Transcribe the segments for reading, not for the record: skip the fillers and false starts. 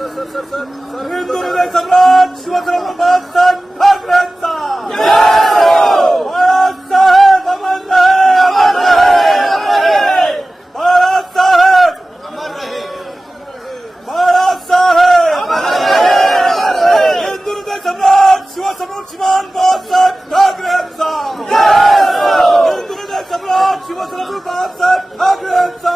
हिंदू हृदय सम्राट शिवसेना बाळासाहेब ठाकरेंचा बाळासाहेब अमर रहे, अमर रहे, बाळासाहेब अमर रहे, बाळासाहेब अमर रहे, हिंदू हृदय सम्राट शिवसेना श्रीमान बाळासाहेब ठाकरेंचा हिंदू हृदय सम्राट शिवसेना बाळासाहेब ठाकरेंचा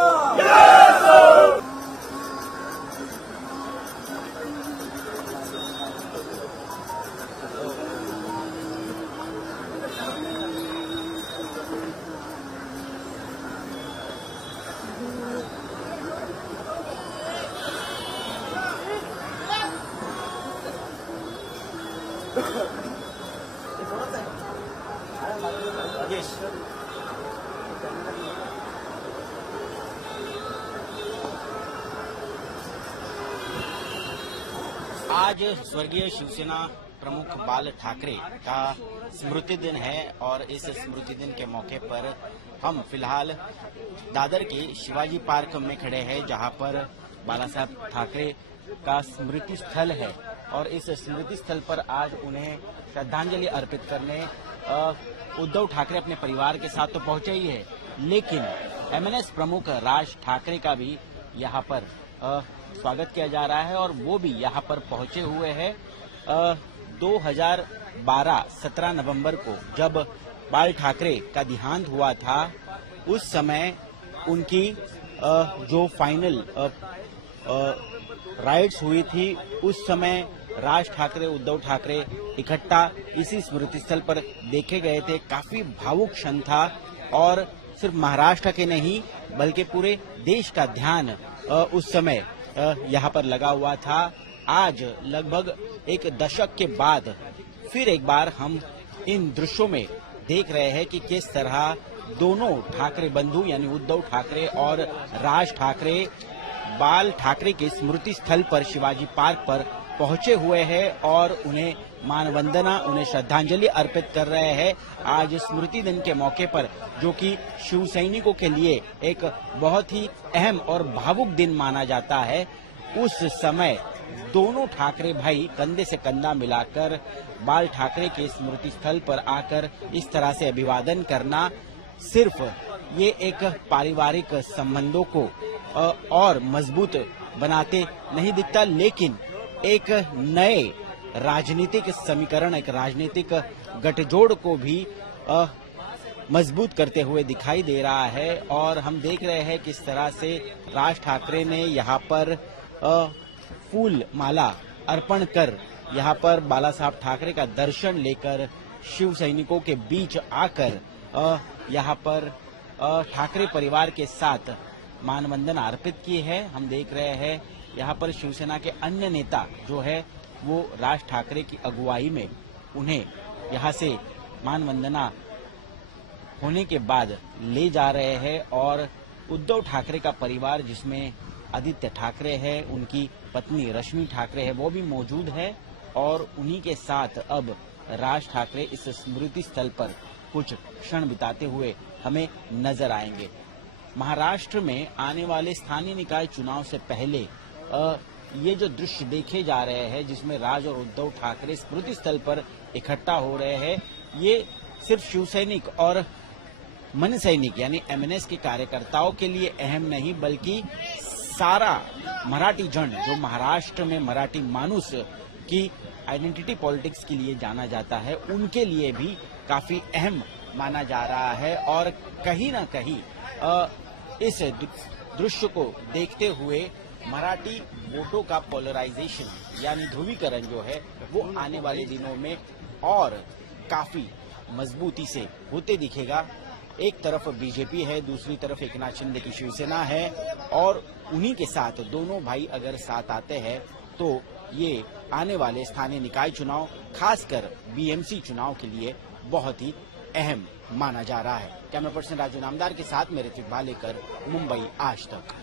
आज स्वर्गीय शिवसेना प्रमुख बाल ठाकरे का स्मृति दिन है और इस स्मृति दिन के मौके पर हम फिलहाल दादर के शिवाजी पार्क में खड़े हैं, जहां पर बाला साहब ठाकरे का स्मृति स्थल है और इस स्मृति स्थल पर आज उन्हें श्रद्धांजलि अर्पित करने उद्धव ठाकरे अपने परिवार के साथ तो पहुंचे ही है, लेकिन एमएनएस प्रमुख राज ठाकरे का भी यहां पर स्वागत किया जा रहा है और वो भी यहाँ पर पहुंचे हुए हैं। 2012 17 नवंबर को जब बाल ठाकरे का देहांत हुआ था, उस समय उनकी जो फाइनल राइट्स हुई थी, उस समय राज ठाकरे उद्धव ठाकरे इकट्ठा इसी स्मृति स्थल पर देखे गए थे। काफी भावुक क्षण था और सिर्फ महाराष्ट्र के नहीं बल्कि पूरे देश का ध्यान उस समय यहाँ पर लगा हुआ था। आज लगभग एक दशक के बाद फिर एक बार हम इन दृश्यों में देख रहे हैं कि किस तरह दोनों ठाकरे बंधु यानी उद्धव ठाकरे और राज ठाकरे बाल ठाकरे के स्मृति स्थल पर शिवाजी पार्क पर पहुंचे हुए हैं और उन्हें मानवंदना, उन्हें श्रद्धांजलि अर्पित कर रहे हैं। आज स्मृति दिन के मौके पर, जो कि शिव सैनिकों के लिए एक बहुत ही अहम और भावुक दिन माना जाता है, उस समय दोनों ठाकरे भाई कंधे से कंधा मिलाकर बाल ठाकरे के स्मृति स्थल पर आकर इस तरह से अभिवादन करना सिर्फ ये एक पारिवारिक संबंधों को और मजबूत बनाते नहीं दिखता, लेकिन एक नए राजनीतिक समीकरण, एक राजनीतिक गठजोड़ को भी मजबूत करते हुए दिखाई दे रहा है। और हम देख रहे हैं किस तरह से राज ठाकरे ने यहाँ पर फूल माला अर्पण कर यहाँ पर बाला साहब ठाकरे का दर्शन लेकर शिव सैनिकों के बीच आकर यहाँ पर ठाकरे परिवार के साथ मानवंदना अर्पित की है। हम देख रहे हैं यहाँ पर शिवसेना के अन्य नेता जो है वो राज ठाकरे की अगुवाई में उन्हें यहाँ से मानवंदना होने के बाद ले जा रहे हैं और उद्धव ठाकरे का परिवार, जिसमें आदित्य ठाकरे है, उनकी पत्नी रश्मि ठाकरे है, वो भी मौजूद है और उन्हीं के साथ अब राज ठाकरे इस स्मृति स्थल पर कुछ क्षण बिताते हुए हमें नजर आएंगे। महाराष्ट्र में आने वाले स्थानीय निकाय चुनाव से पहले ये जो दृश्य देखे जा रहे हैं, जिसमें राज और उद्धव ठाकरे स्मृति स्थल पर इकट्ठा हो रहे हैं, ये सिर्फ शिव सैनिक और मन सैनिक यानी एमएनएस के कार्यकर्ताओं के लिए अहम नहीं, बल्कि सारा मराठी जन जो महाराष्ट्र में मराठी मानुस की आइडेंटिटी पॉलिटिक्स के लिए जाना जाता है, उनके लिए भी काफी अहम माना जा रहा है। और कहीं ना कहीं इस दृश्य को देखते हुए मराठी वोटों का पोलराइजेशन यानी ध्रुवीकरण जो है वो आने वाले दिनों में और काफी मजबूती से होते दिखेगा। एक तरफ बीजेपी है, दूसरी तरफ एकनाथ शिंदे की शिवसेना है और उन्हीं के साथ दोनों भाई अगर साथ आते हैं तो ये आने वाले स्थानीय निकाय चुनाव, खासकर बीएमसी चुनाव के लिए बहुत ही अहम माना जा रहा है। कैमरा पर्सन राजू नामदार के साथ मेरे भालेकर, मुंबई आज तक।